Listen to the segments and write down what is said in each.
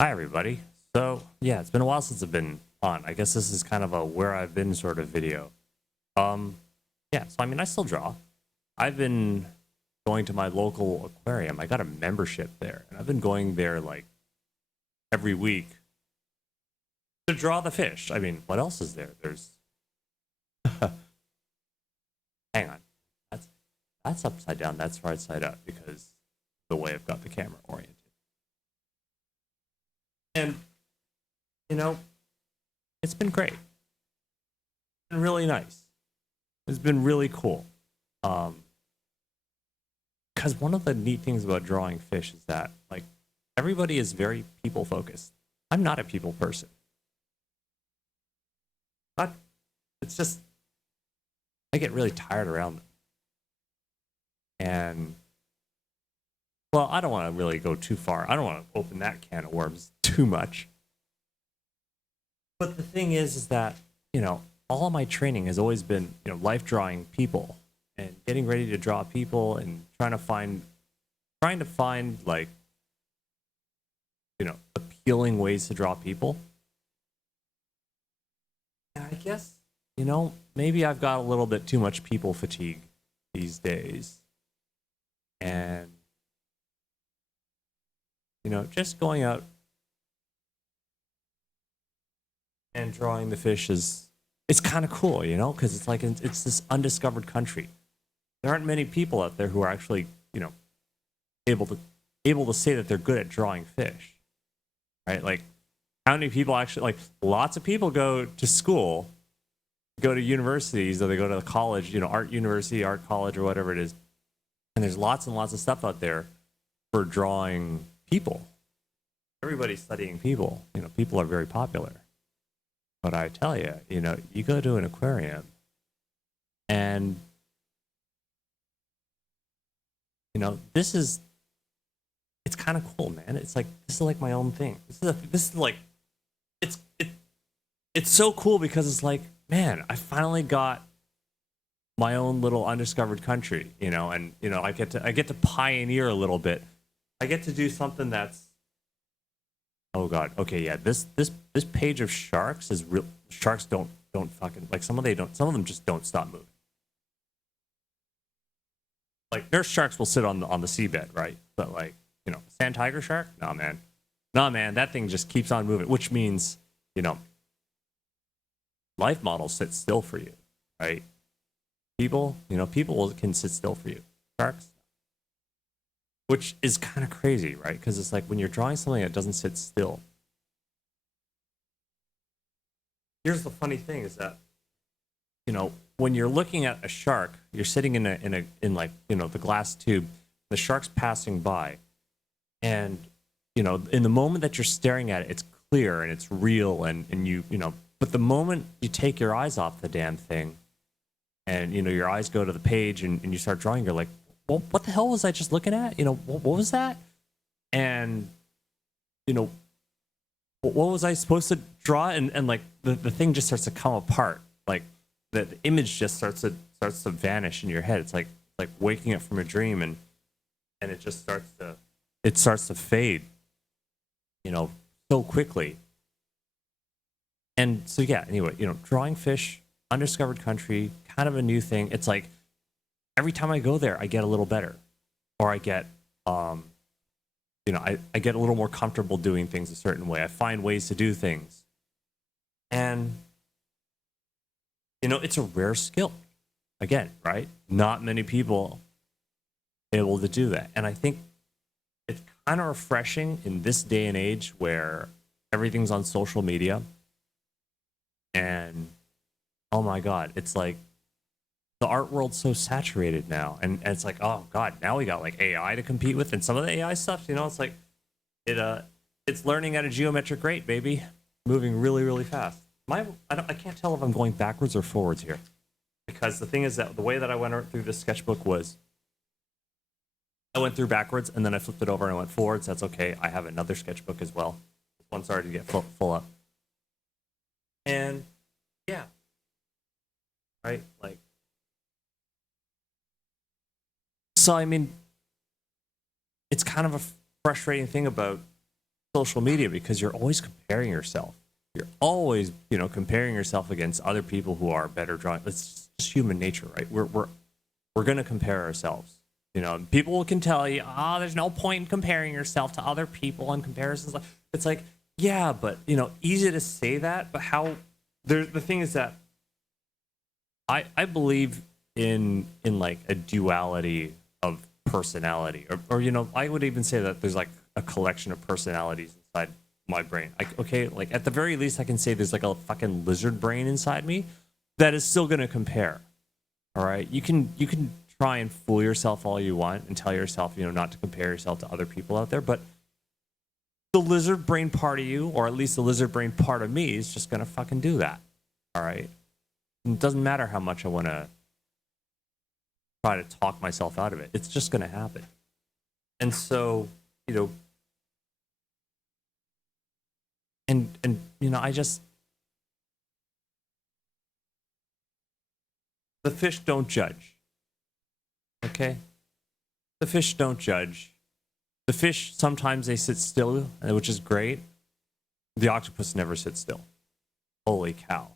Hi, everybody. So, yeah, it's been a while since I've been on. I guess this is kind of a where I've been sort of video. Um, yeah, so I mean, I still draw. I've been going to my local aquarium. I got a membership there, and I've been going there like every week to draw the fish. I mean, what else is there? There's, hang on, that's that's upside down. That's right side up because the way I've got the camera oriented. And you know, it's been great. It's been really nice. It's been really cool. Um, because one of the neat things about drawing fish is that like everybody is very people focused. I'm not a people person. Not, it's just I get really tired around them. And well, I don't want to really go too far. I don't want to open that can of worms too much. But the thing is that, all of my training has always been, life drawing people and getting ready to draw people and trying to find like, appealing ways to draw people. And I guess, maybe I've got a little bit too much people fatigue these days. And, just going out and drawing the fish is it's kind of cool, because it's like it's this undiscovered country. There aren't many people out there who are actually, able to able to say that they're good at drawing fish, right? Like, how many people actually like? Lots of people go to school, go to universities, or they go to the college, art university, art college, or whatever it is. And there's lots and lots of stuff out there for drawing people. Everybody's studying people. People are very popular. But I tell you, you go to an aquarium and, it's kind of cool, man. It's like, this is like my own thing. This is like, it's, it, it's so cool because it's like, man, I finally got my own little undiscovered country, and, I get to pioneer a little bit. I get to do something that's, oh God. Okay, yeah. This page of sharks is real. Sharks don't fucking like some of them just don't stop moving. Like their sharks will sit on the seabed, right? But like sand tiger shark, nah, man, that thing just keeps on moving, which means you know life models sit still for you, right? People can sit still for you. Sharks, which is kind of crazy, right? Because it's like when you're drawing something that doesn't sit still. Here's the funny thing is that when you're looking at a shark, you're sitting in like the glass tube, the shark's passing by, and in the moment that you're staring at it, it's clear and it's real, and but the moment you take your eyes off the damn thing, and your eyes go to the page and you start drawing, you're like, well, what the hell was I just looking at? What was that? And you know what was I supposed to draw? And like the thing just starts to come apart. Like the image just starts to vanish in your head. It's like waking up from a dream, and it just starts to fade, so quickly. And so yeah, anyway, drawing fish, undiscovered country, kind of a new thing. It's like every time I go there, I get a little better, or I get I get a little more comfortable doing things a certain way. I find ways to do things. And, it's a rare skill. Again, right? Not many people able to do that. And I think it's kind of refreshing in this day and age where everything's on social media. And, oh my God, it's like the art world's so saturated now, and it's like, oh God, now we got like AI to compete with, and some of the AI stuff, it's like it's learning at a geometric rate, baby, moving really really fast. I can't tell if I'm going backwards or forwards here, because the thing is that the way that I went through this sketchbook was I went through backwards and then I flipped it over and I went forwards. That's okay. I have another sketchbook as well. One started to get full up, and yeah, right, like. So I mean, it's kind of a frustrating thing about social media because you're always comparing yourself. You're always, comparing yourself against other people who are better drawing. It's just human nature, right? We're going to compare ourselves. People can tell you, there's no point in comparing yourself to other people and comparisons. It's like, yeah, but easy to say that, but how? The thing is that I believe in like a duality of personality, or I would even say that there's like a collection of personalities inside my brain. Like at the very least, I can say there's like a fucking lizard brain inside me that is still going to compare. All right, you can try and fool yourself all you want and tell yourself not to compare yourself to other people out there, but the lizard brain part of you, or at least the lizard brain part of me, is just going to fucking do that. All right, and it doesn't matter how much I want to try to talk myself out of it. It's just going to happen. And so, and I just, the fish don't judge. Okay? The fish don't judge. The fish, sometimes they sit still, which is great. The octopus never sits still. Holy cow.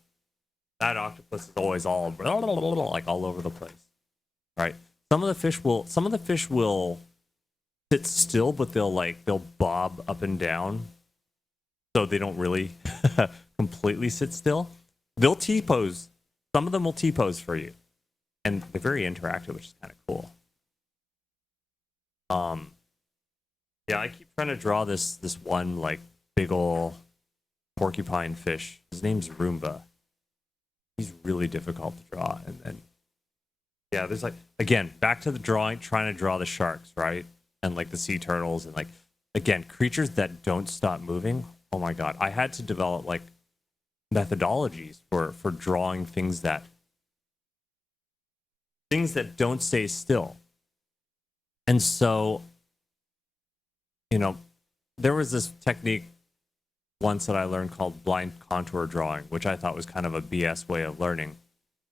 That octopus is always all like all over the place. Right? Some of the fish will sit still, but they'll bob up and down. So they don't really completely sit still. They'll T-pose. Some of them will T-pose for you. And they're very interactive, which is kind of cool. Yeah, I keep trying to draw this one like big ol' porcupine fish. His name's Roomba. He's really difficult to draw. And then, yeah, there's like, again, back to the drawing, trying to draw the sharks, right? And like the sea turtles and like, again, creatures that don't stop moving. Oh my God. I had to develop like methodologies for drawing things that don't stay still. And so, there was this technique once that I learned called blind contour drawing, which I thought was kind of a BS way of learning,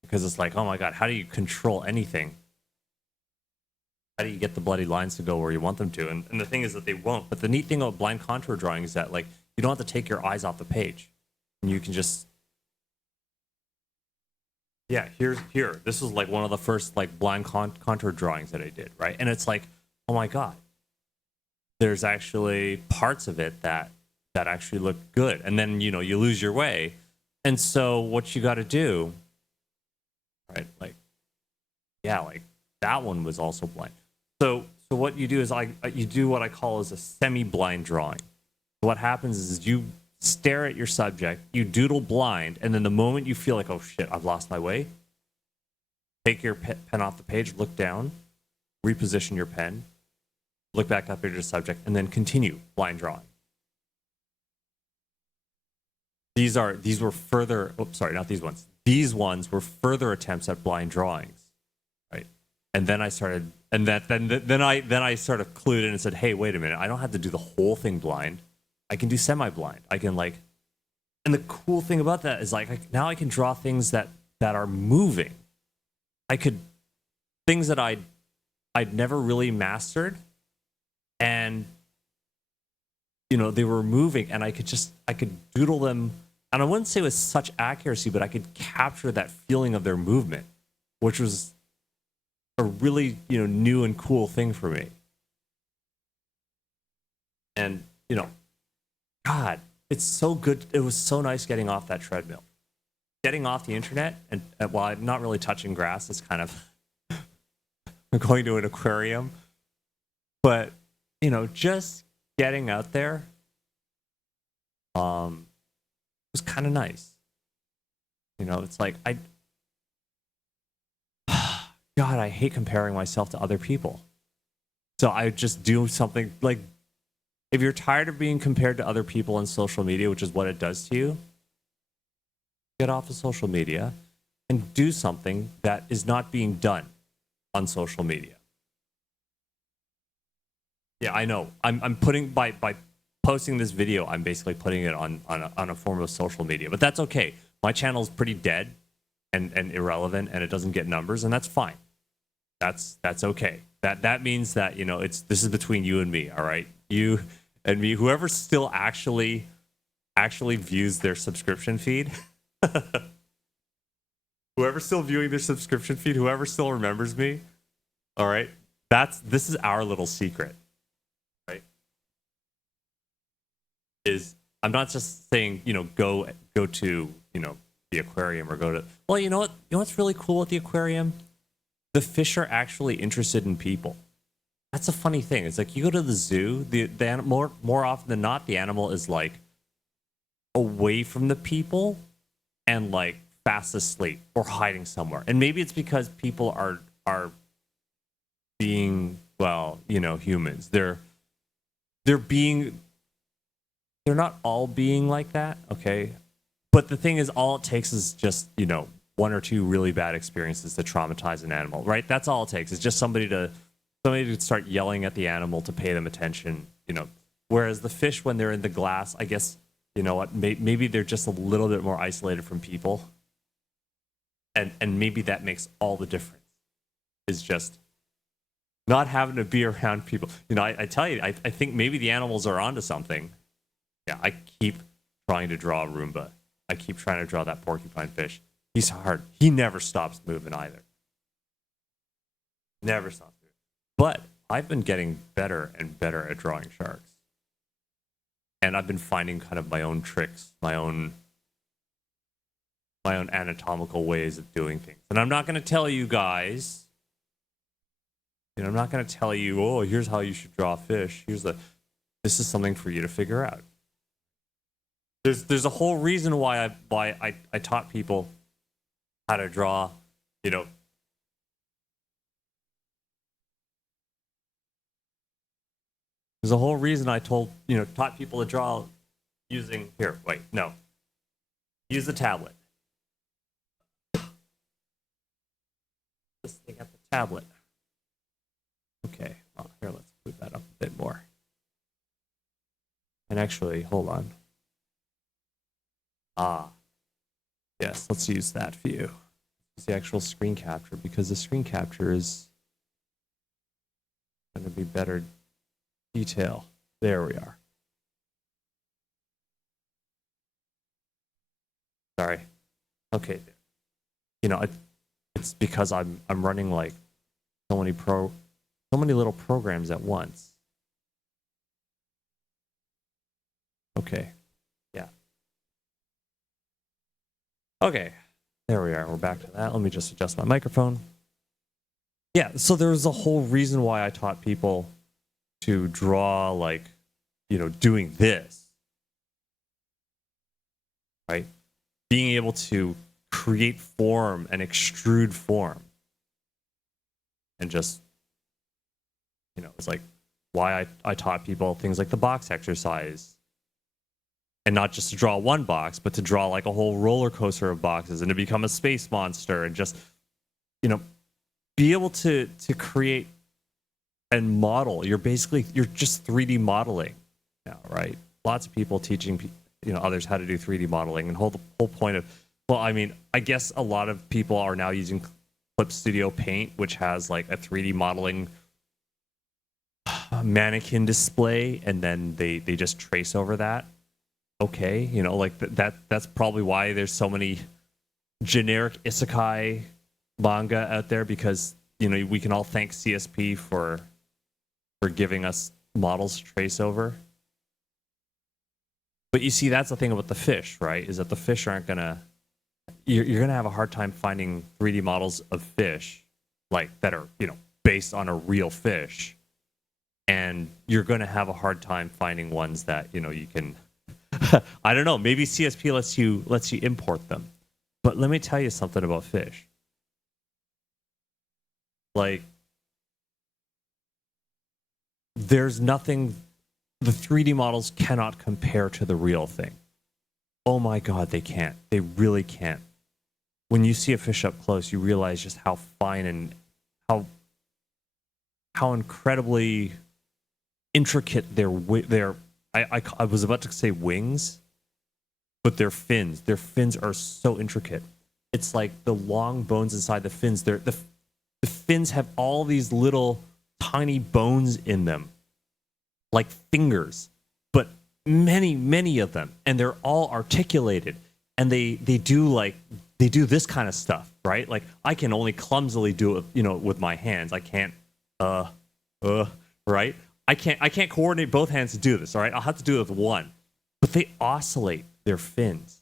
because it's like, oh my God, how do you control anything? How do you get the bloody lines to go where you want them to? And the thing is that they won't. But the neat thing about blind contour drawing is that like you don't have to take your eyes off the page, and you can just, yeah, here. This was like one of the first like blind contour drawings that I did, right? And it's like, oh my God, there's actually parts of it that actually look good. And then, you lose your way. And so what you got to do, right? Like, yeah, like that one was also blind. So what you do is you do what I call as a semi-blind drawing. What happens is you stare at your subject, you doodle blind, and then the moment you feel like, oh shit, I've lost my way, take your pen off the page, look down, reposition your pen, look back up at your subject, and then continue blind drawing. These were further, not these ones. These ones were further attempts at blind drawings, right? And then I started, and then I sort of clued in and said, hey, wait a minute, I don't have to do the whole thing blind. I can do semi-blind. I can like, and the cool thing about that is like now I can draw things that are moving. Things that I'd never really mastered, and they were moving, and I could doodle them, and I wouldn't say with such accuracy, but I could capture that feeling of their movement, which was a really new and cool thing for me. And God, it's so good. It was so nice getting off that treadmill, getting off the internet, and while I'm not really touching grass, it's kind of going to an aquarium, but just getting out there was kind of nice. It's like God, I hate comparing myself to other people. So I just do something like, if you're tired of being compared to other people on social media, which is what it does to you, get off of social media and do something that is not being done on social media. Yeah, I know. I'm putting by posting this video, I'm basically putting it on a form of social media, but that's okay. My channel's pretty dead and irrelevant, and it doesn't get numbers, and that's fine. That's okay. That means that this is between you and me. All right, and me, whoever still actually views their subscription feed, whoever's still viewing their subscription feed, whoever still remembers me, all right, this is our little secret, right? Is I'm not just saying, go to, the aquarium or go to, well, you know what? You know what's really cool at the aquarium? The fish are actually interested in people. That's a funny thing. It's like you go to the zoo, more often than not, the animal is like away from the people and like fast asleep or hiding somewhere. And maybe it's because people are being, well, humans. They're not all being like that, okay? But the thing is, all it takes is just, one or two really bad experiences to traumatize an animal, right? That's all it takes. It's just somebody to start yelling at the animal to pay them attention, Whereas the fish, when they're in the glass, I guess, you know what, maybe they're just a little bit more isolated from people. And maybe that makes all the difference, is just not having to be around people. I tell you, I think maybe the animals are onto something. Yeah, I keep trying to draw a Roomba. I keep trying to draw that porcupine fish. He's hard. He never stops moving either. Never stops moving. But I've been getting better and better at drawing sharks. And I've been finding kind of my own tricks, my own anatomical ways of doing things. And I'm not going to tell you guys, I'm not going to tell you, oh, here's how you should draw a fish. This is something for you to figure out. There's a whole reason why I taught people how to draw, There's a whole reason I taught people to draw using, use the tablet. This thing at the tablet. Okay, well, here, let's move that up a bit more. And actually, hold on. Yes, let's use that view. Use the actual screen capture, because the screen capture is going to be better detail. There we are. Sorry. Okay. It's because I'm running like so many little programs at once. Okay. Yeah. Okay. There we are. We're back to that. Let me just adjust my microphone. Yeah, so there's a whole reason why I taught people to draw, like, doing this. Right? Being able to create form and extrude form. And just, it's like why I taught people things like the box exercise. And not just to draw one box, but to draw like a whole roller coaster of boxes and to become a space monster and just, be able to create and model. You're just 3D modeling now, right? Lots of people teaching, others how to do 3D modeling, and the whole point of, well, I mean, I guess a lot of people are now using Clip Studio Paint, which has like a 3D modeling mannequin display, and then they just trace over that. Okay, like that's probably why there's so many generic isekai manga out there, because we can all thank CSP for giving us models to trace over. But you see, that's the thing about the fish, right? Is that the fish aren't you're gonna have a hard time finding 3D models of fish like that are based on a real fish, and you're gonna have a hard time finding ones that you can. I don't know. Maybe CSP lets you import them, but let me tell you something about fish. Like, there's nothing. The 3D models cannot compare to the real thing. Oh my God, they can't. They really can't. When you see a fish up close, you realize just how fine and how incredibly intricate their I was about to say wings, but their fins. Their fins are so intricate. It's like the long bones inside the fins. The fins have all these little tiny bones in them, like fingers. many of them, and they're all articulated, and they do this kind of stuff, right? Like I can only clumsily do it, with my hands. I can't, right? I can't coordinate both hands to do this. All right, I'll have to do it with one. But they oscillate their fins,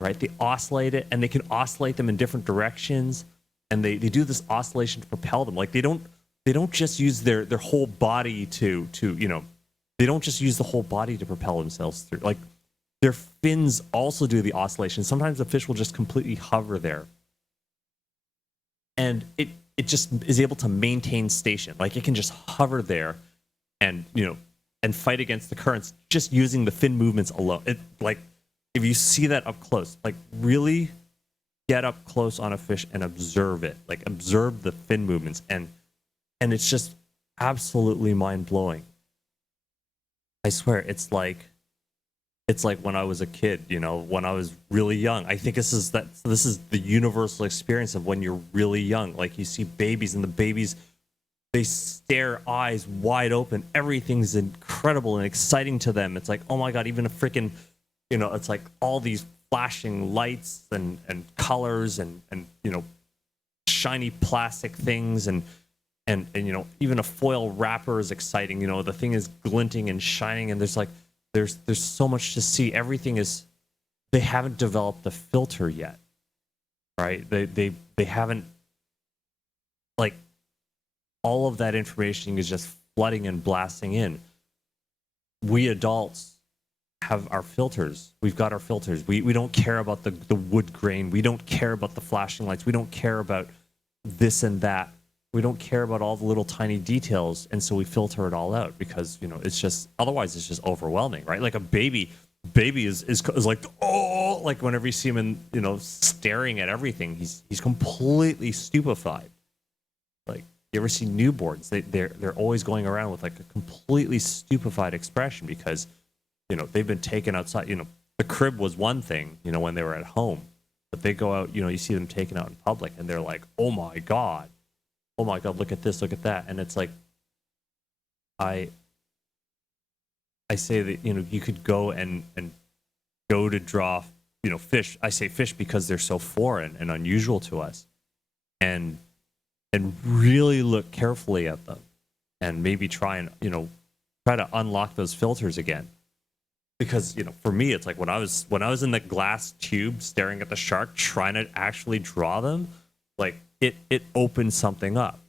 right? They oscillate it, and they can oscillate them in different directions, and they do this oscillation to propel them. Like they don't just use their whole body to they don't just use the whole body to propel themselves through. Like their fins also do the oscillation. Sometimes the fish will just completely hover there, and it just is able to maintain station. Like it can just hover there, and and fight against the currents just using the fin movements alone. It, like if you see that up close, like really get up close on a fish and observe it. Like observe the fin movements, and it's just absolutely mind blowing. I swear, it's like when I was a kid, when I was really young. I think this is the universal experience of when you're really young. Like you see babies, and the babies, they stare eyes wide open. Everything's incredible and exciting to them. It's like, oh my God, even a freaking, it's like all these flashing lights and colors and shiny plastic things and even a foil wrapper is exciting. The thing is glinting and shining, and there's so much to see. Everything is, they haven't developed the filter yet, right? They haven't, like, all of that information is just flooding and blasting in. We adults have our filters. We've got our filters. We don't care about the wood grain. We don't care about the flashing lights. We don't care about this and that. We don't care about all the little tiny details, and so we filter it all out because it's just, otherwise it's just overwhelming, right? Like a baby is like, oh, like whenever you see him staring at everything, he's completely stupefied. Like you ever see newborns? They're always going around with like a completely stupefied expression because they've been taken outside. The crib was one thing when they were at home, but they go out, you see them taken out in public, and they're like, oh my God, look at this, look at that. And it's like, I say that, you could go and go to draw, fish. I say fish because they're so foreign and unusual to us, and really look carefully at them and maybe try to unlock those filters again. Because, for me, it's like when I was in the glass tube staring at the shark, trying to actually draw them, like it opened something up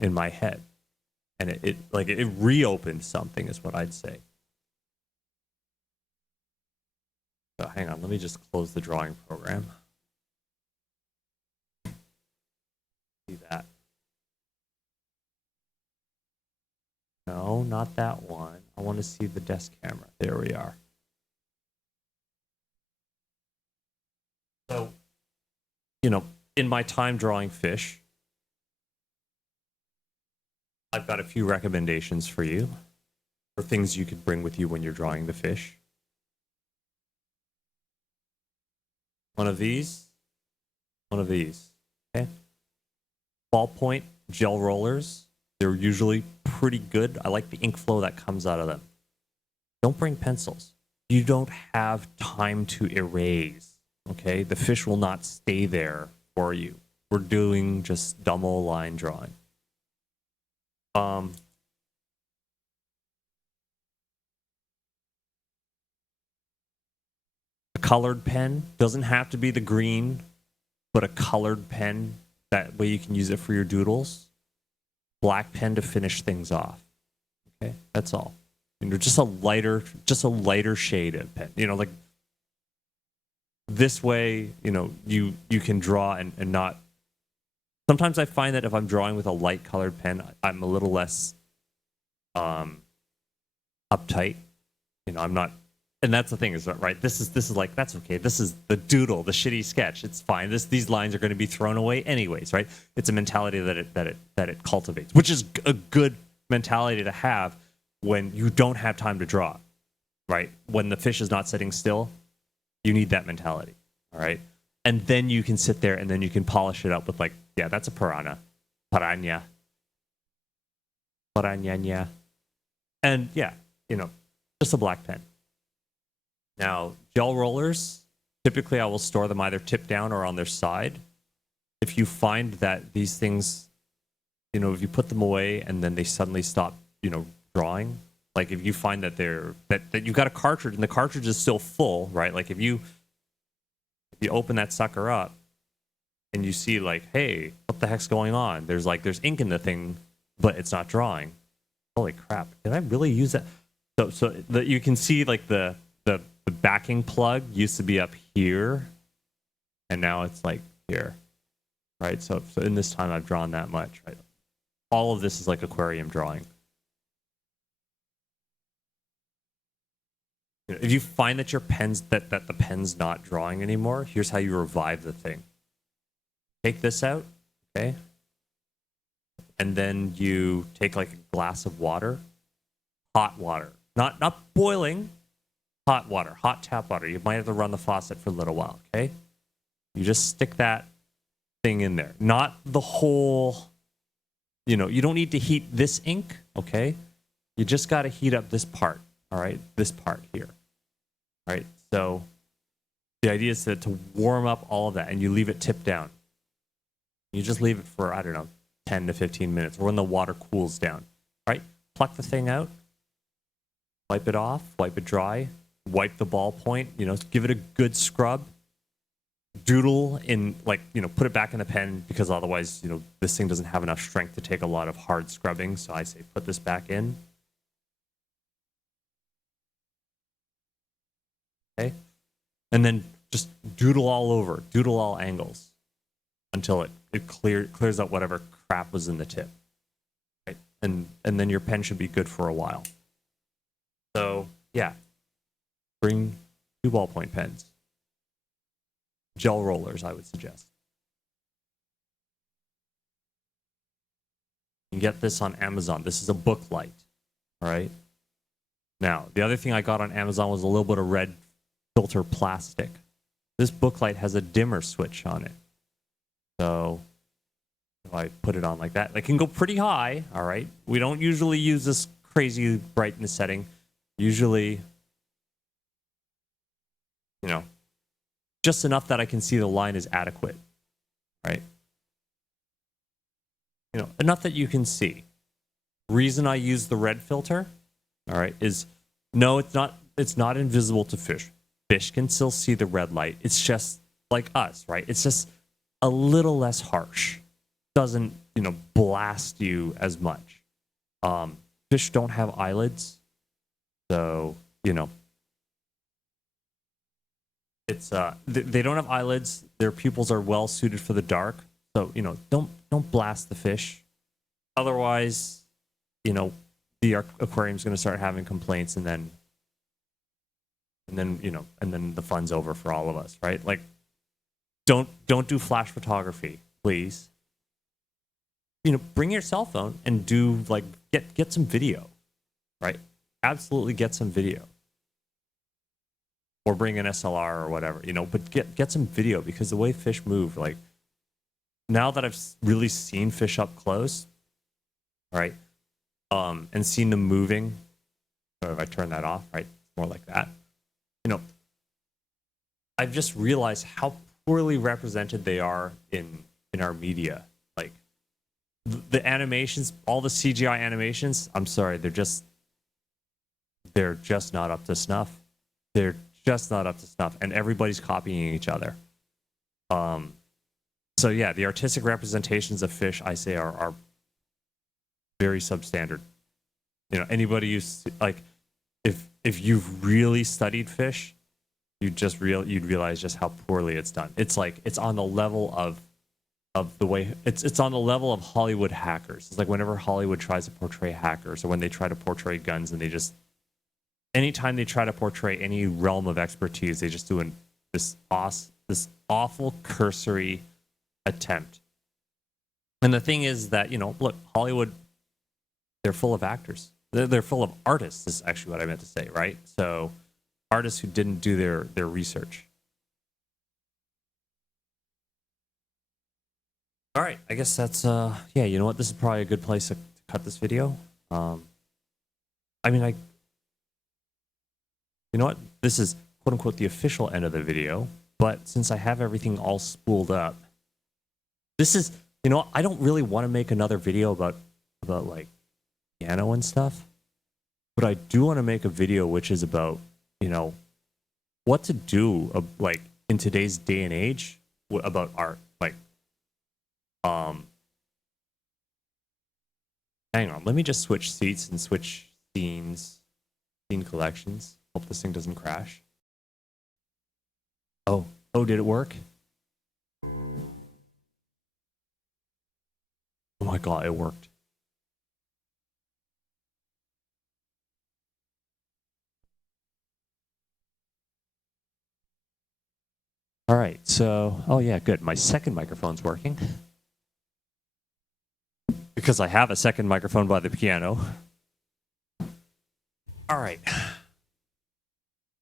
in my head, and it reopened something is what I'd say. So hang on, let me just close the drawing program. See that? No, not that one. I want to see the desk camera. There we are. So, in my time drawing fish, I've got a few recommendations for you for things you could bring with you when you're drawing the fish. One of these, okay? Ballpoint gel rollers. They're usually pretty good. I like the ink flow that comes out of them. Don't bring pencils. You don't have time to erase, okay? The fish will not stay there for you. We're doing just dumb old line drawing. A colored pen doesn't have to be the green, but a colored pen, that way you can use it for your doodles. Black pen to finish things off. Okay, that's all. Just a lighter shade of pen. Like this way, you can draw and not. Sometimes I find that if I'm drawing with a light colored pen, I'm a little less uptight. I'm not, and that's the thing is that, right? This is like, that's okay. This is the doodle, the shitty sketch. It's fine. These lines are going to be thrown away anyways, right? It's a mentality that it cultivates, which is a good mentality to have when you don't have time to draw, right? When the fish is not sitting still, you need that mentality, all right? And then you can sit there and then you can polish it up with like, yeah, that's a piranha. And yeah, just a black pen. Now, gel rollers, typically I will store them either tip down or on their side. If you find that these things, you know, if you put them away and then they suddenly stop, you know, drawing, like if you find that that you've got a cartridge and the cartridge is still full, right? Like if you open that sucker up and you see like, hey, what the heck's going on? There's ink in the thing, but it's not drawing. Holy crap! Did I really use that? So you can see like the backing plug used to be up here, and now it's like here, right? So in this time I've drawn that much, right? All of this is like aquarium drawing. You know, if you find that your pen's that the pen's not drawing anymore, here's how you revive the thing. Take this out, okay? And then you take like a glass of water, hot water, not boiling, hot water, hot tap water. You might have to run the faucet for a little while, okay? You just stick that thing in there. Not the whole, you know, you don't need to heat this ink, okay? You just got to heat up this part, all right? This part here, all right? So the idea is to warm up all of that, and you leave it tipped down. You just leave it for, I don't know, 10 to 15 minutes, or when the water cools down, right? Pluck the thing out, wipe it off, wipe it dry, wipe the ballpoint, you know, give it a good scrub, doodle in, like, you know, put it back in the pen, because otherwise, you know, this thing doesn't have enough strength to take a lot of hard scrubbing. So I say put this back in. Okay. And then just doodle all over, doodle all angles until it clears out whatever crap was in the tip. Right? And then your pen should be good for a while. So yeah, bring 2 ballpoint pens. Gel rollers, I would suggest. You can get this on Amazon. This is a book light. All right. Now, the other thing I got on Amazon was a little bit of red filter plastic. This book light has a dimmer switch on it. So if I put it on like that, it can go pretty high. All right. We don't usually use this crazy brightness setting. Usually, you know, just enough that I can see the line is adequate, right? You know, enough that you can see. Reason I use the red filter, all right, is no, it's not invisible to fish. Fish can still see the red light. It's just like us, right? It's just a little less harsh. Doesn't, you know, blast you as much. Fish don't have eyelids, so, you know, it's they don't have eyelids. Their pupils are well suited for the dark. So, you know, don't blast the fish. Otherwise, you know, the aquarium's going to start having complaints, and then you know, and then the fun's over for all of us, right? Like, don't do flash photography, please. You know, bring your cell phone and do, like, get some video, right? Absolutely get some video. Or bring an SLR or whatever, you know, but get some video, because the way fish move, like, now that I've really seen fish up close, right, and seen them moving, so if I turn that off, right, more like that, you know, I've just realized how poorly represented they are in our media. Like, the animations, all the CGI animations, I'm sorry, they're just not up to snuff. They're just not up to snuff, and everybody's copying each other. So yeah, the artistic representations of fish, I say, are very substandard. You know, anybody who's, like, if you've really studied fish, you'd realize just how poorly it's done. It's like, it's on the level of the way it's on the level of Hollywood hackers. It's like whenever Hollywood tries to portray hackers, or when they try to portray guns, and they just, anytime they try to portray any realm of expertise, they just do this awful cursory attempt. And the thing is that, you know, look, Hollywood, they're full of actors. They're full of artists, is actually what I meant to say, right? So artists who didn't do their research. All right, I guess that's, yeah, you know what? This is probably a good place to cut this video. I mean, you know what? This is quote unquote the official end of the video, but since I have everything all spooled up, this is, you know, I don't really want to make another video about like piano and stuff, but I do want to make a video which is about, you know, what to do like in today's day and age about art. Like, hang on, let me just switch seats and switch scene collections. Hope this thing doesn't crash. Oh, did it work? Oh my God, it worked. All right, so, oh yeah, good. My second microphone's working. Because I have a second microphone by the piano. All right.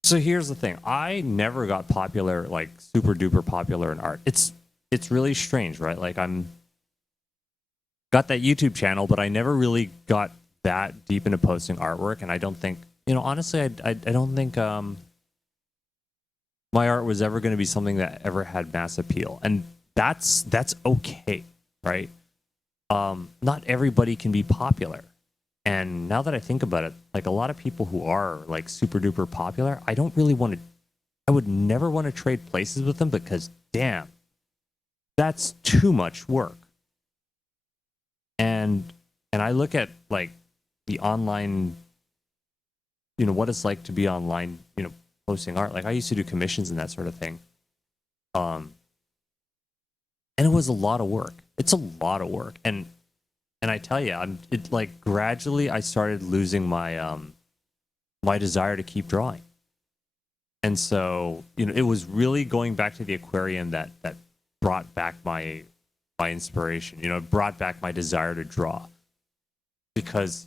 So here's the thing. I never got popular, like super duper popular in art. It's really strange, right? Like got that YouTube channel, but I never really got that deep into posting artwork. And I don't think, you know, honestly, I don't think my art was ever going to be something that ever had mass appeal. And that's okay, right? Not everybody can be popular. And now that I think about it, like a lot of people who are like super duper popular, I would never want to trade places with them because damn, that's too much work. And I look at like the online, you know, what it's like to be online, you know, posting art. Like I used to do commissions and that sort of thing. And it was a lot of work. It's a lot of work. And I tell you, like gradually I started losing my my desire to keep drawing. And so, you know, it was really going back to the aquarium that brought back my inspiration. You know, it brought back my desire to draw. Because,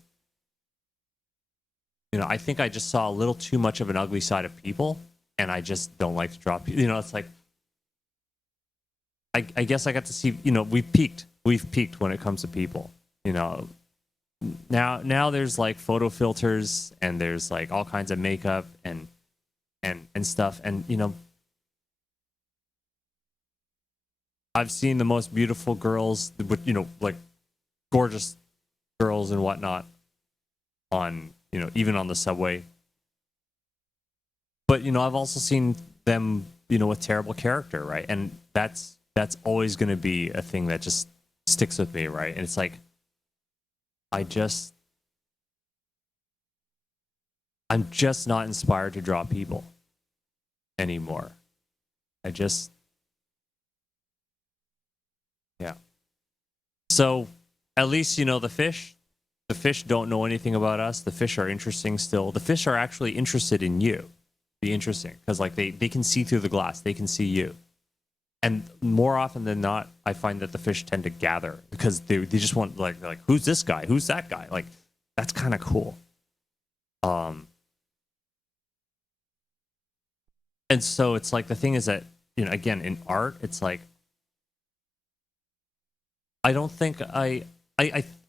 you know, I think I just saw a little too much of an ugly side of people, and I just don't like to draw people. You know, it's like I guess I got to see, you know, we've peaked when it comes to people. You know, now there's like photo filters and there's like all kinds of makeup and stuff. And, you know, I've seen the most beautiful girls with, you know, like gorgeous girls and whatnot on, you know, even on the subway. But, you know, I've also seen them, you know, with terrible character, right? And that's always going to be a thing that just sticks with me, right? And it's like, I'm just not inspired to draw people anymore. Yeah. So at least, you know, the fish don't know anything about us. The fish are interesting still. The fish are actually interested in you. Be interesting because like they can see through the glass. They can see you. And more often than not, I find that the fish tend to gather because they just want like who's this guy? Who's that guy? Like that's kind of cool. And so it's like the thing is that, you know, again in art, it's like I don't think I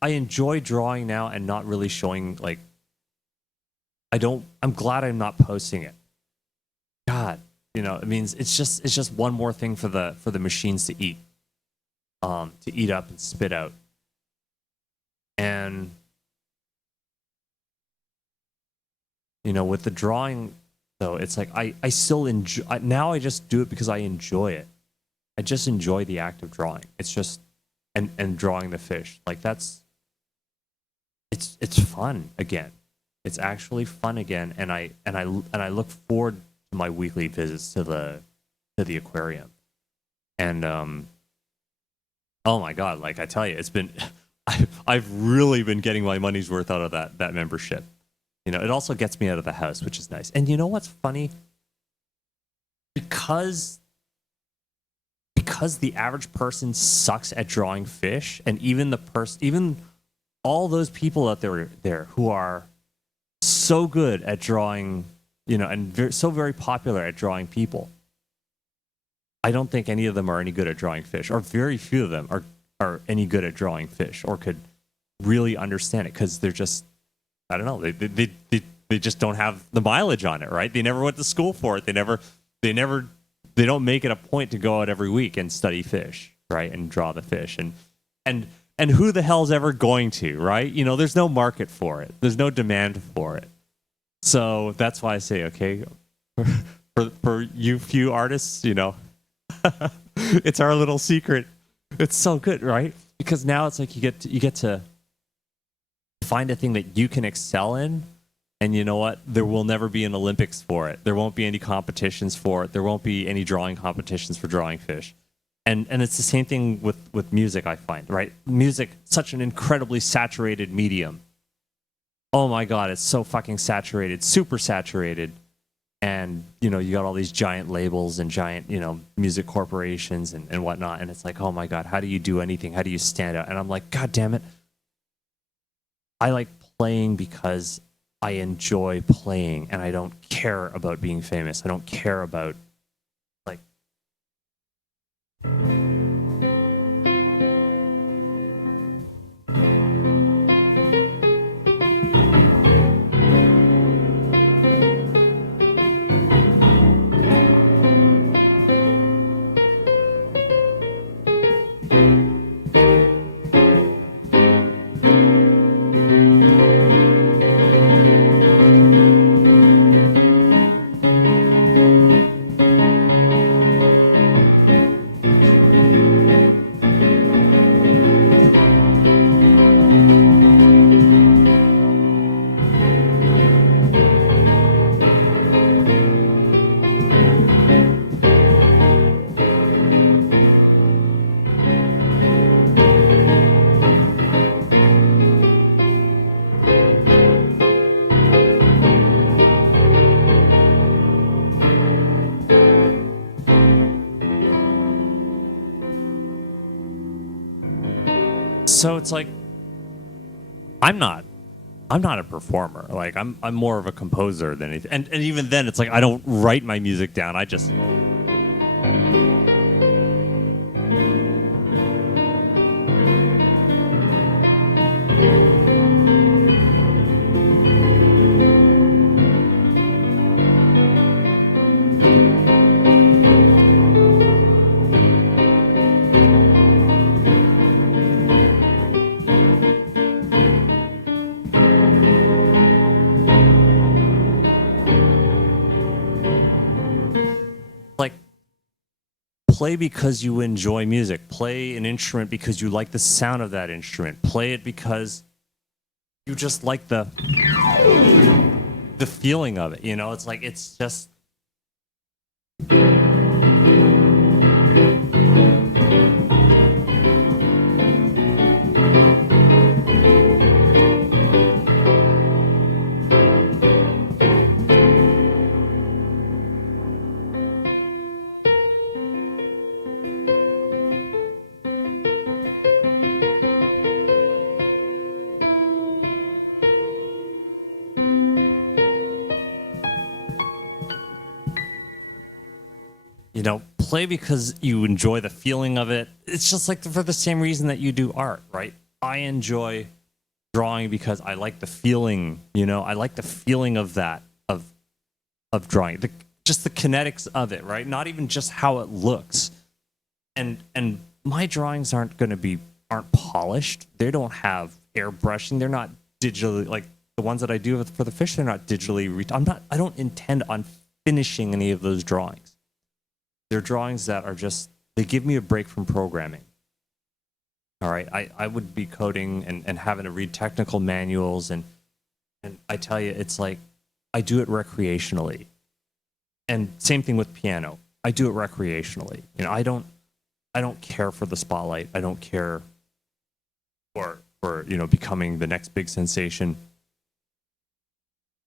enjoy drawing now and not really showing like I'm glad I'm not posting it. God. You know, it means it's just one more thing for the machines to eat up and spit out. And you know, with the drawing though, it's like I still enjoy now. I just do it because I enjoy it. I just enjoy the act of drawing. It's just and drawing the fish. Like it's fun again. It's actually fun again, and I look forward to my weekly visits to the aquarium. And oh my God, like I tell you, it's been I've really been getting my money's worth out of that membership. You know, it also gets me out of the house, which is nice. And you know what's funny? Because the average person sucks at drawing fish, and even all those people out there who are so good at drawing, you know, and so very popular at drawing people, I don't think any of them are any good at drawing fish, or very few of them are any good at drawing fish, or could really understand it, because they're just, I don't know, they just don't have the mileage on it, right? They never went to school for it. They don't make it a point to go out every week and study fish, right? And draw the fish. And who the hell's ever going to, right? You know, there's no market for it. There's no demand for it. So that's why I say, okay, for you few artists, you know, it's our little secret. It's so good, right? Because now it's like you get to find a thing that you can excel in, and you know what? There will never be an Olympics for it. There won't be any competitions for it. There won't be any drawing competitions for drawing fish. And it's the same thing with music, I find, right? Music, such an incredibly saturated medium. Oh my God, it's so fucking saturated, super saturated. And, you know, you got all these giant labels and giant, you know, music corporations and whatnot. And it's like, oh my God, how do you do anything? How do you stand out? And I'm like, God damn it. I like playing because I enjoy playing, and I don't care about being famous. I don't care about, like... So it's like, I'm not a performer. Like I'm more of a composer than anything. And even then, it's like I don't write my music down. I just... like, play because you enjoy music. Play an instrument because you like the sound of that instrument. Play it because you just like the feeling of it. You know, it's like, it's just... You know, play because you enjoy the feeling of it. It's just like for the same reason that you do art, right? I enjoy drawing because I like the feeling, you know, I like the feeling of that, of drawing, just the kinetics of it, right? Not even just how it looks. And my drawings aren't polished. They don't have airbrushing. They're not digitally, like the ones that I do for the fish, they're not digitally, I don't intend on finishing any of those drawings. They're drawings that are just, they give me a break from programming. All right, I would be coding and having to read technical manuals, and I tell you, it's like, I do it recreationally. And same thing with piano. I do it recreationally. You know, I don't care for the spotlight. I don't care for you know, becoming the next big sensation.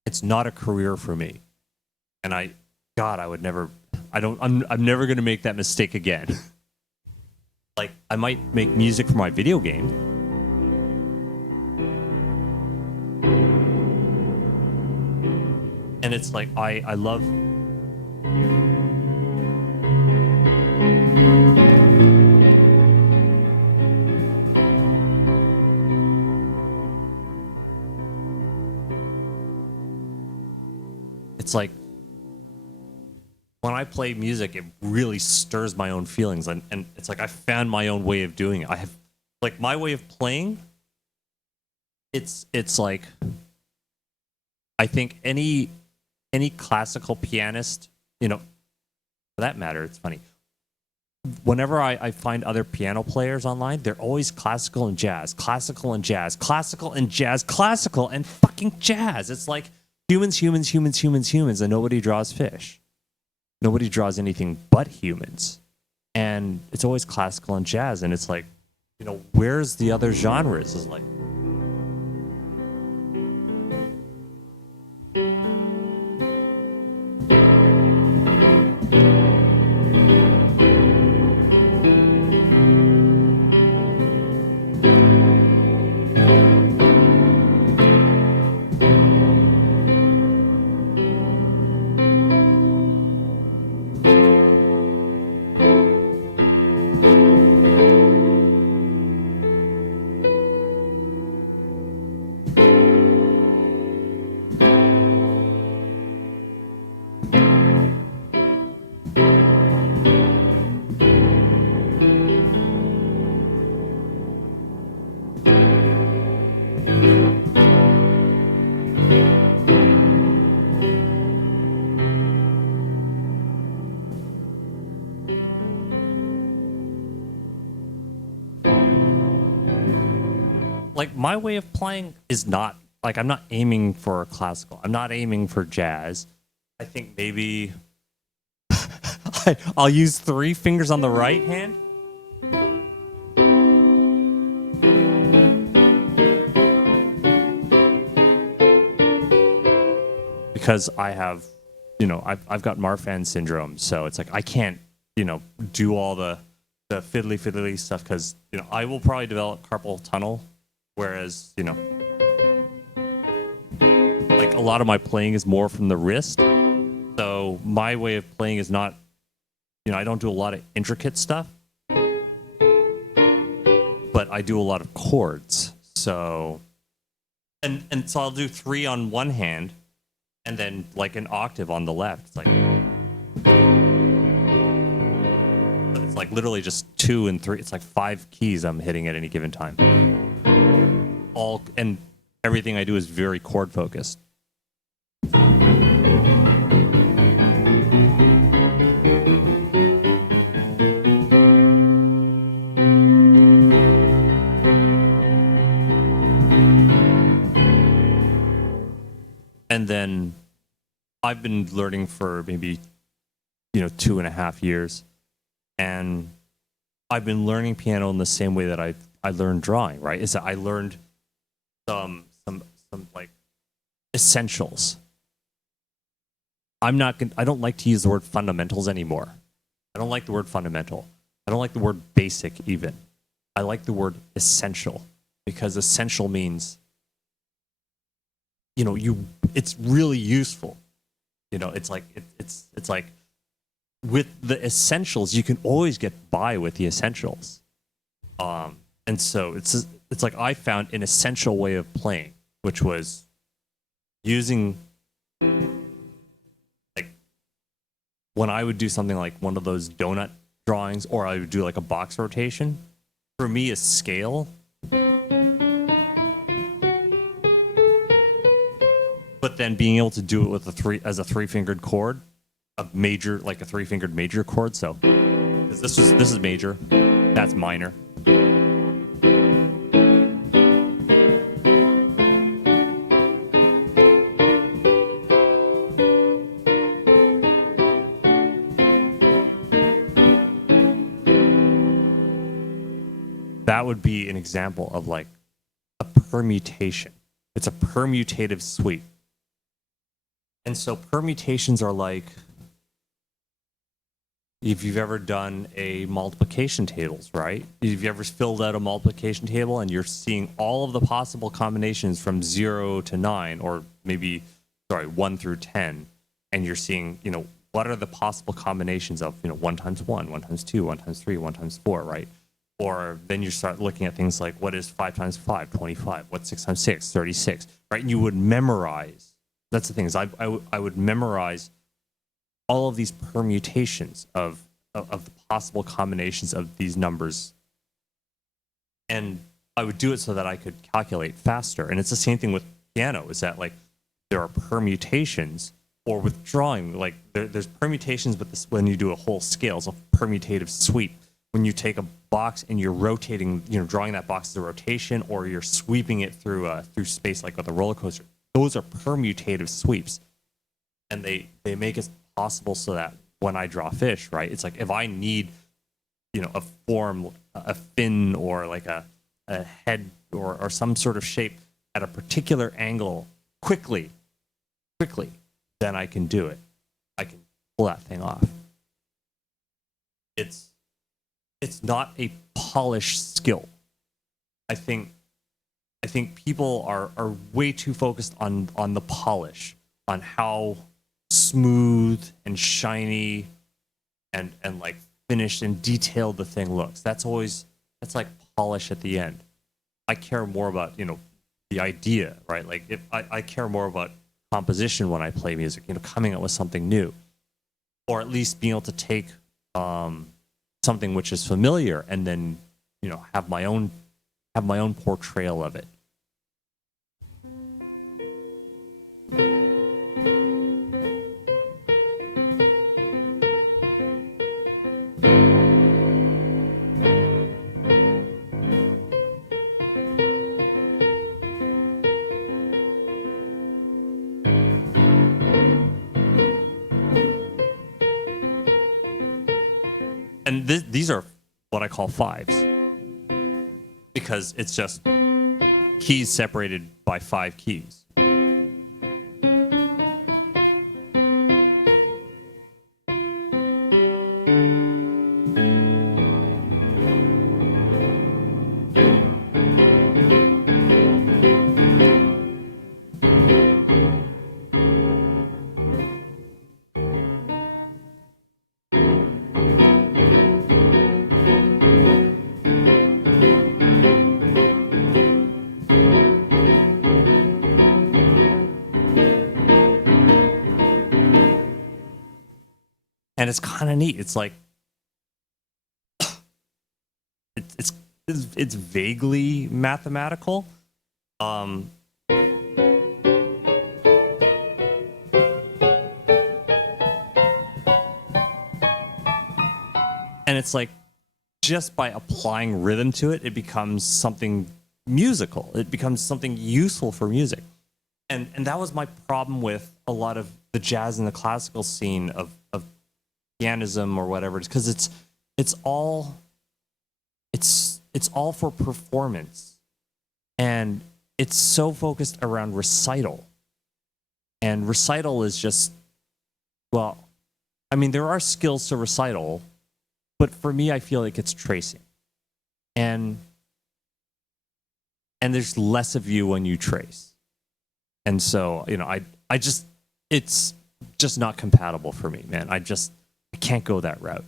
It's not a career for me. And I would never, I'm never going to make that mistake again. Like, I might make music for my video game. And it's like, I love... when I play music, it really stirs my own feelings, and it's like I found my own way of doing it. I have like my way of playing. It's like I think any classical pianist, you know, for that matter, it's funny. Whenever I find other piano players online, they're always classical and jazz, classical and jazz, classical and jazz, classical and fucking jazz. It's like humans, and nobody draws fish. Nobody draws anything but humans. And it's always classical and jazz. And it's like, you know, where's the other genres? It's like, like my way of playing is not like I'm not aiming for classical. I'm not aiming for jazz. I think maybe I'll use 3 fingers on the right hand. Because I have, you know, I've got Marfan syndrome, so it's like I can't, you know, do all the fiddly stuff because, you know, I will probably develop carpal tunnel. Whereas, you know, like a lot of my playing is more from the wrist. So my way of playing is not, you know, I don't do a lot of intricate stuff, but I do a lot of chords. So, and so I'll do 3 on one hand and then like an octave on the left. It's like, it's like literally just 2 and 3. It's like 5 keys I'm hitting at any given time. All and everything I do is very chord focused. And then I've been learning for maybe, you know, 2.5 years, and I've been learning piano in the same way that I learned drawing. Right? Is that I learned some like essentials. I don't like to use the word fundamentals anymore. I don't like the word fundamental. I don't like the word basic even. I like the word essential because essential means, you know, it's really useful. You know, it's like it's like with the essentials you can always get by with the essentials. And so it's like I found an essential way of playing, which was using, like, when I would do something like one of those donut drawings, or I would do like a box rotation. For me, a scale, but then being able to do it with a 3-fingered chord, a major, like a 3-fingered major chord. So this is major, that's minor. That would be an example of like a permutation. It's a permutative suite. And so permutations are like, if you've ever done a multiplication tables, right? If you ever filled out a multiplication table and you're seeing all of the possible combinations from 0 to 9, or maybe, 1 through 10, and you're seeing, you know, what are the possible combinations of, you know, 1 times 1, 1 times 2, 1 times 3, 1 times 4, right? Or then you start looking at things like, what is 5 times 5, 25? What's 6 times 6, 36, right? And you would memorize. That's the thing, is I would memorize all of these permutations of the possible combinations of these numbers. And I would do it so that I could calculate faster. And it's the same thing with piano, is that like there are permutations, or with drawing, like there's permutations with this when you do a whole scale. It's a permutative sweep. When you take a box and you're rotating, drawing that box as a rotation, or you're sweeping it through space like with a roller coaster. Those are permutative sweeps. And they make it possible so that when I draw fish, right, it's like if I need, a form, a fin, or like a head or some sort of shape at a particular angle quickly, then I can do it. I can pull that thing off. It's not a polished skill. I think people are way too focused on the polish, on how smooth and shiny and like finished and detailed the thing looks. That's like polish at the end. I care more about, the idea, right? Like if I care more about composition when I play music, coming up with something new, or at least being able to take something which is familiar and then, have my own portrayal of it. And these are what I call fives, because it's just keys separated by 5 keys. And it's kind of neat. It's like it's vaguely mathematical. And it's like just by applying rhythm to it, it becomes something musical. It becomes something useful for music. And that was my problem with a lot of the jazz and the classical scene of pianism or whatever, because it's all for performance, and it's so focused around recital. And recital is just, well, I mean, there are skills to recital, but for me, I feel like it's tracing, and there's less of you when you trace, and so I just, it's just not compatible for me, man. I can't go that route.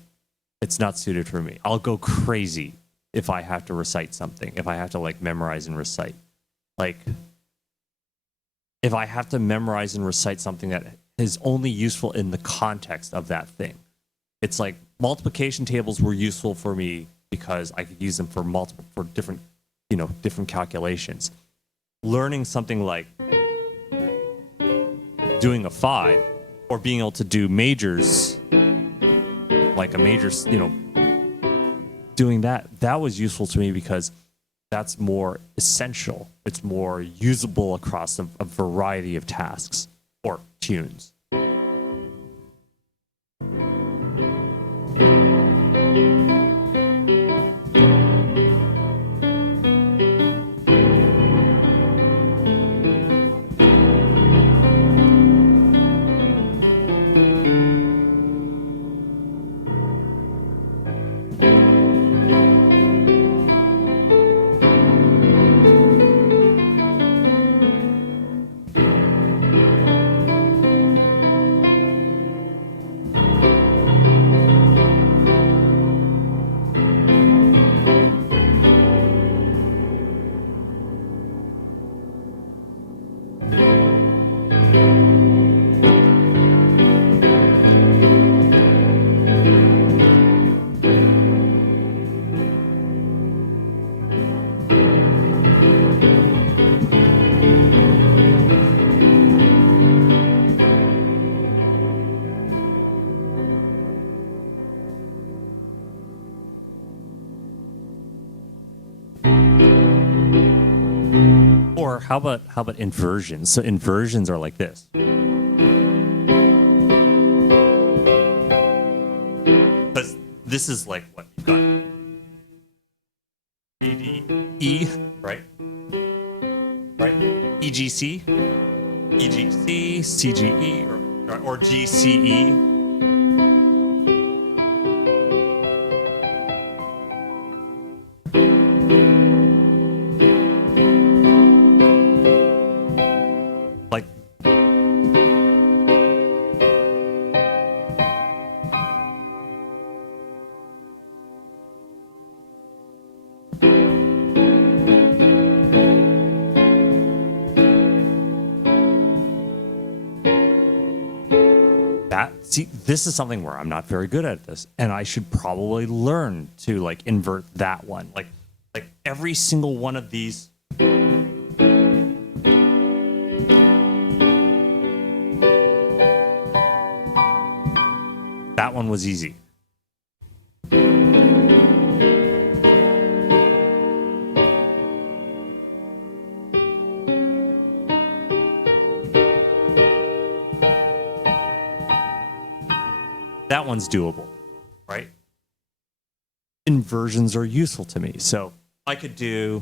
It's not suited for me. I'll go crazy if I have to recite something, if I have to like memorize and recite. Like, if I have to memorize and recite something that is only useful in the context of that thing. It's like multiplication tables were useful for me because I could use them for different calculations. Learning something like doing a 5 or being able to do majors, like a major, doing that was useful to me because that's more essential. It's more usable across a variety of tasks or tunes. how about inversions? So inversions are like this. Because this is like what you've got. E, D, E, right? Right? EGC, EGC, CGE, or GCE. Like, see, this is something where I'm not very good at this, and I should probably learn to like invert that one. Like every single one of these. That one was easy. That one's doable, right? Inversions are useful to me. So I could do.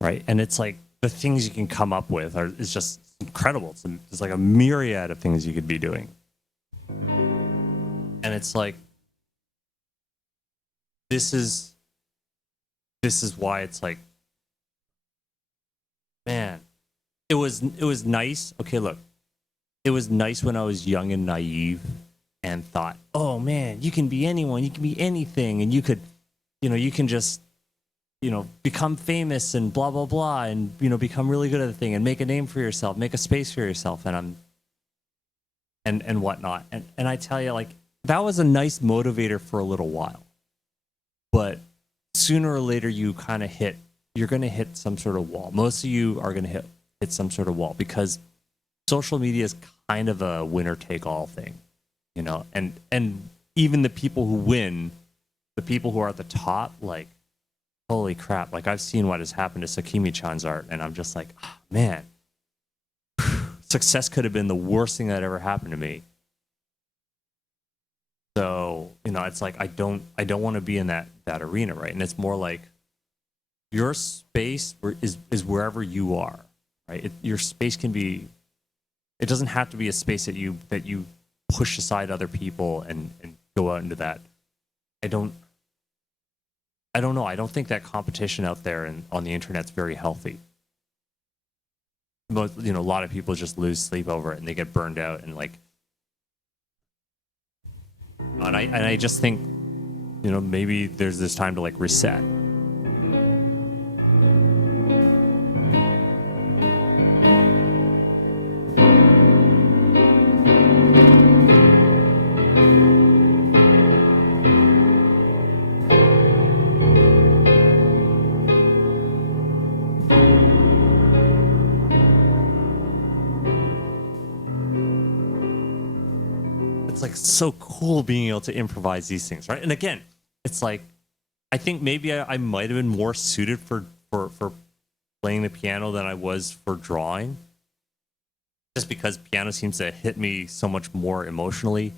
Right. And it's like the things you can come up with is just incredible. It's like a myriad of things you could be doing. And it's like, this is why it's like, man, it was nice. Okay, look, it was nice when I was young and naive and thought, oh man, you can be anyone, you can be anything, and you could, you can just, become famous and blah, blah, blah, and, become really good at the thing and make a name for yourself, make a space for yourself, and whatnot. And I tell you, like, that was a nice motivator for a little while. But sooner or later, you're going to hit some sort of wall. Most of you are going to hit some sort of wall because social media is kind of a winner-take-all thing, and even the people who win, the people who are at the top, like, holy crap, like I've seen what has happened to Sakimi-chan's art, and I'm just like, oh, man, success could have been the worst thing that ever happened to me. So, it's like I don't want to be in that arena, right? And it's more like your space is wherever you are, right? Your space can be, it doesn't have to be a space that you push aside other people and go out into that. I don't know. I don't think that competition out there and on the internet's very healthy. But, a lot of people just lose sleep over it and they get burned out and like. And I just think, maybe there's this time to like reset. Like so cool being able to improvise these things, right? And again, it's like I think maybe I might have been more suited for playing the piano than I was for drawing, just because piano seems to hit me so much more emotionally.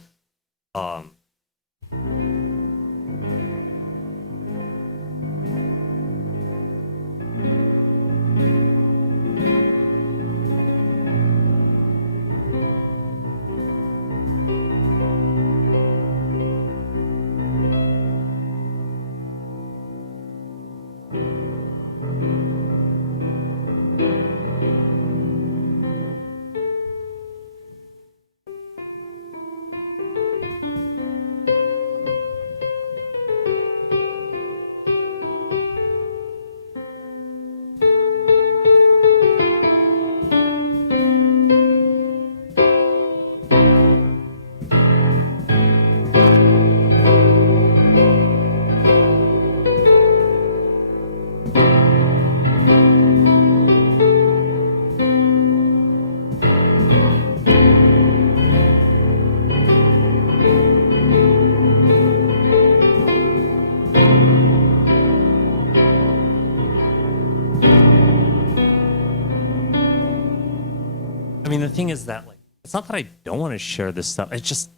thing is that like it's not that I don't want to share this stuff. It's just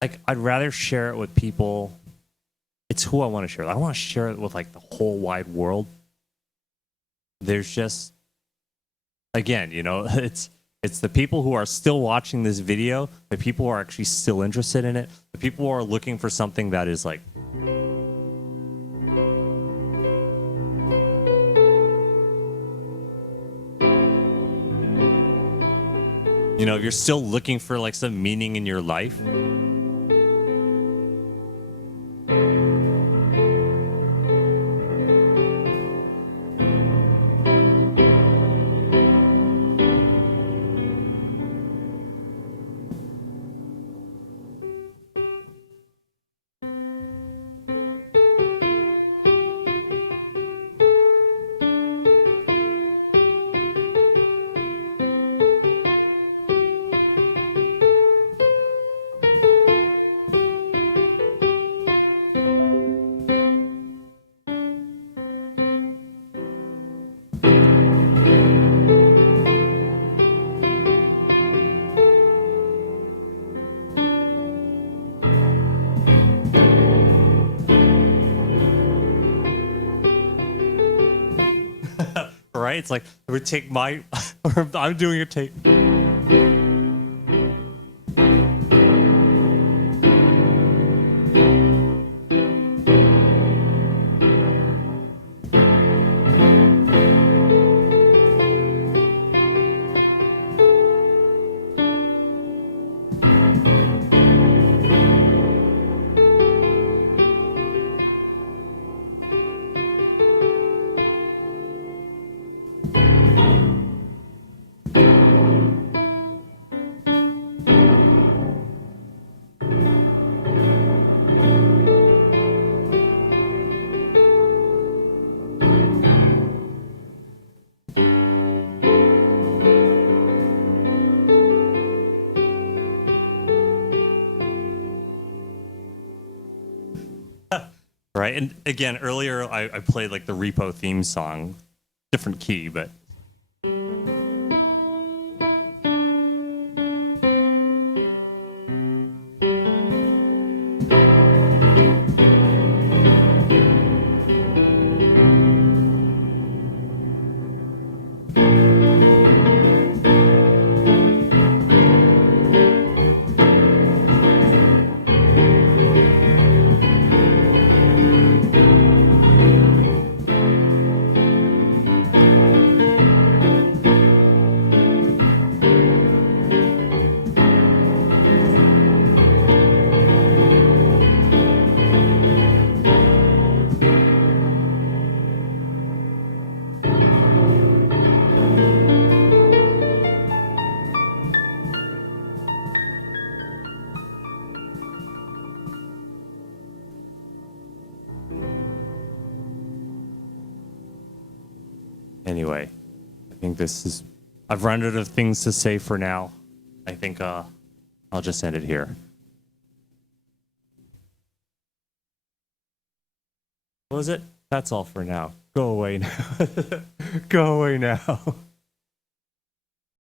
like I'd rather share it with people. It's who I want to share it. I want to share it with like the whole wide world. There's just again, you know, it's the people who are still watching this video, the people who are actually still interested in it, the people who are looking for something that is like you know, if you're still looking for like some meaning in your life. Right? It's like it would take my or I'm doing a take. Right. And again, earlier I played like the repo theme song, different key, but anyway, I think this is I've run out of things to say for now. I think I'll just end it here. What was it? That's all for now. Go away now. Go away now.